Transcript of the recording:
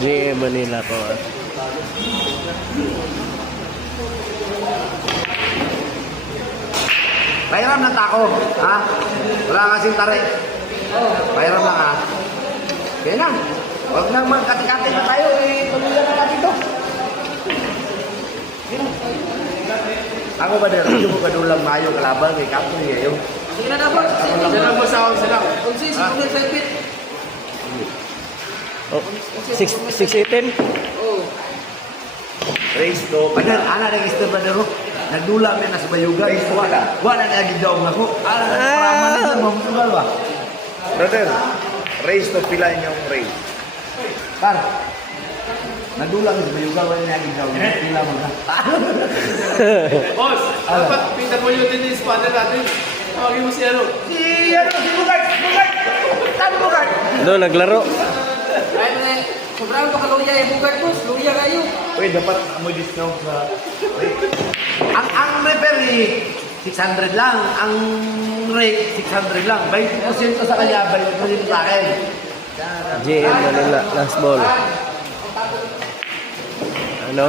GM Manila ko. Pairam ng tako, ha? Wala kasing tarik. Pairam lang, ha? Kaya na. Huwag nang magkati-kati na tayo, eh. Tuluyan na natin ito. Ako ba din, hindi mo kadulang mayo kalaban kay Kapon ngayon. Sige na dapat. Sila mo sa sila. Unsi, sige sa pit. Oh, 618? Oh. Race to. Padal, ana na gusto ba dero? Nagdula mi na sa bayugan. Wala na lagi daw nako. Ana para man na mamusugal ba. Brother, race to pila yung race. Par. Nagdula mi sa bayugan wala na lagi daw. Pila mo na. Boss, dapat PWD din yung sponsor natin. Tawagin mo si ano? Si Bugard. Tabi Bugard. Doon, naglaro. Ay, mene. Sobrang pakaluya yung bugad, boss. Luya kayo. Uy, dapat mo discount sa ang referee 600 lang, ang rate 600 lang. 20% sa kanya, 20% sa akin. GM Manila, last ball. Ano?